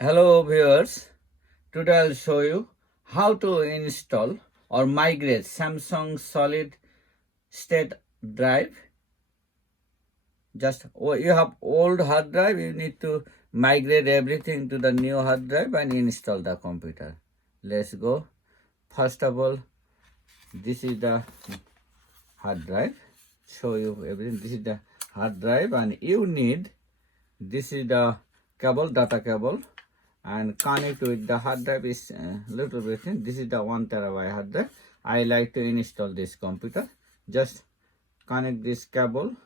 Hello viewers, today I'll show you how to install or migrate Samsung solid state drive. You have old hard drive, you need to migrate everything to the new hard drive and install the computer. Let's go. First of all, this is the hard drive. Show you everything. This is the hard drive and you need, this is the cable, data cable, and connect with the hard drive is little bit thin. This is the 1 terabyte hard drive. I like to install this computer. Just connect this cable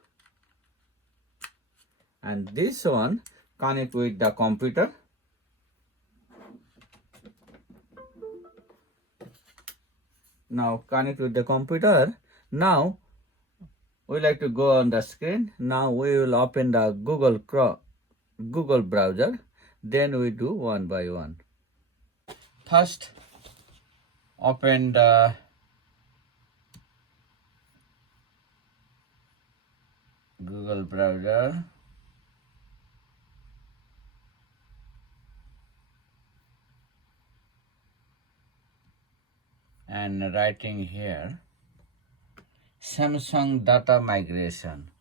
and this one connect with the computer. Now connect with the computer. Now we like to go on the screen. Now we will open the Google browser. Then we do one by one. First, open the Google browser. And writing here, Samsung data migration.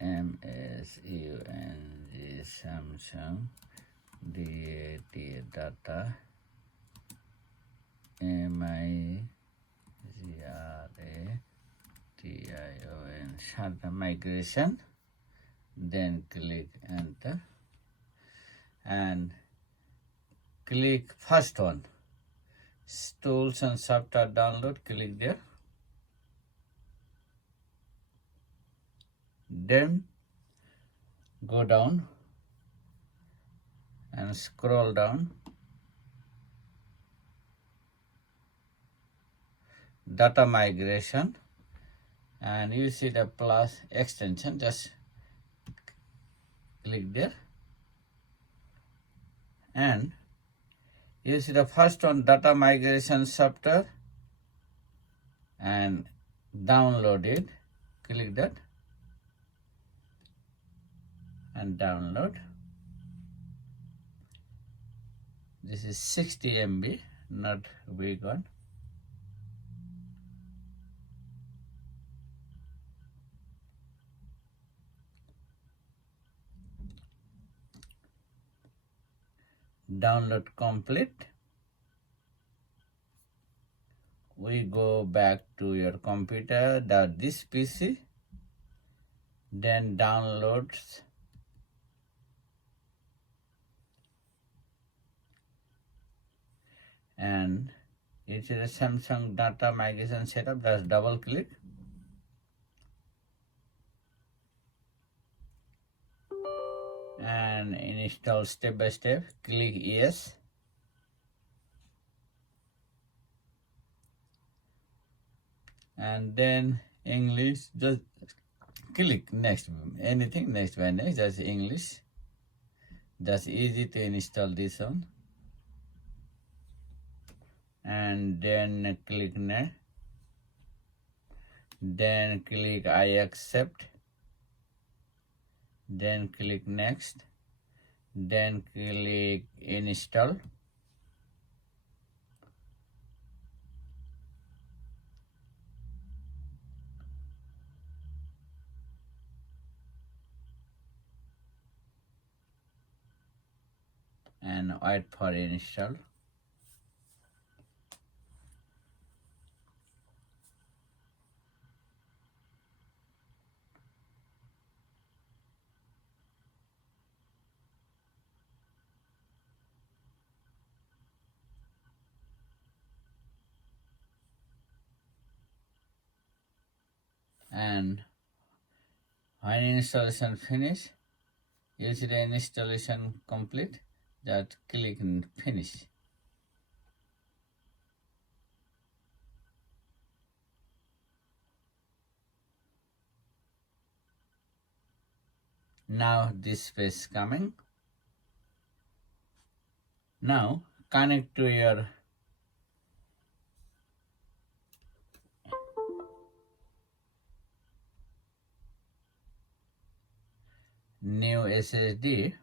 SAMSUNG Samsung data migration migration. Then click enter and click first one, tools and software download. Click there. Then go down and scroll down. Data migration, and you see the plus extension. Just click there, and you see the first one, data migration software, and download it. Click that and download. This is 60 MB, not big one. Download complete. We go back to your computer, this PC, then downloads. And it is a Samsung data migration setup. Just double click. And install step by step. Click yes. And then English, just click next. Anything next by next, that's English. That's easy to install this one. And then click next. Then click I accept. Then click next. Then click install. And wait for install. And when installation finish, you see the installation complete. Just click and finish. Now this page is coming. Now connect to your new SSD.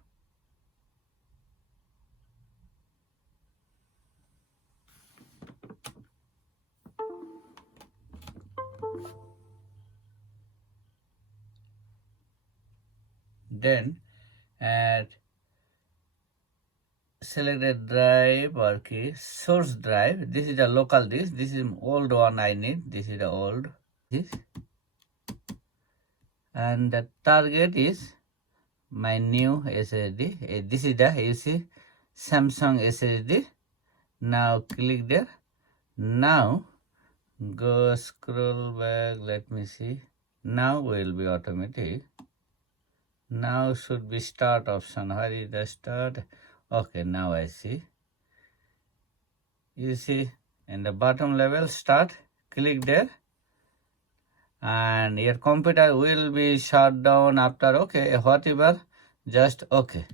Then add selected drive or key source drive. This is the local disk. This is old one I need. This is the old disk. And the target is my new SSD. This is the, you see, Samsung SSD. Now click there. Now go scroll back. Let me see. Now will be automatic. Now should be start option. Where is the start? Okay, now I see. You see in the bottom level start, click there, and your computer will be shut down after, okay, whatever, just okay.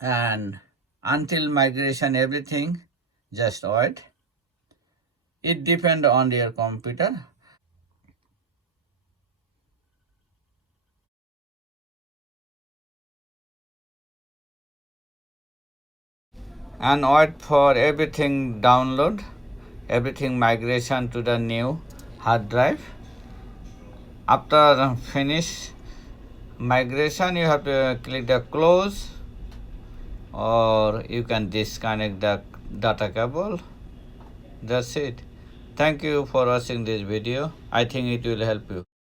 And until migration everything, just wait. It depends on your computer. And wait for everything download, everything migration to the new hard drive. After finish migration, you have to click the close, or you can disconnect the data cable. That's it. Thank you for watching this video. I think it will help you.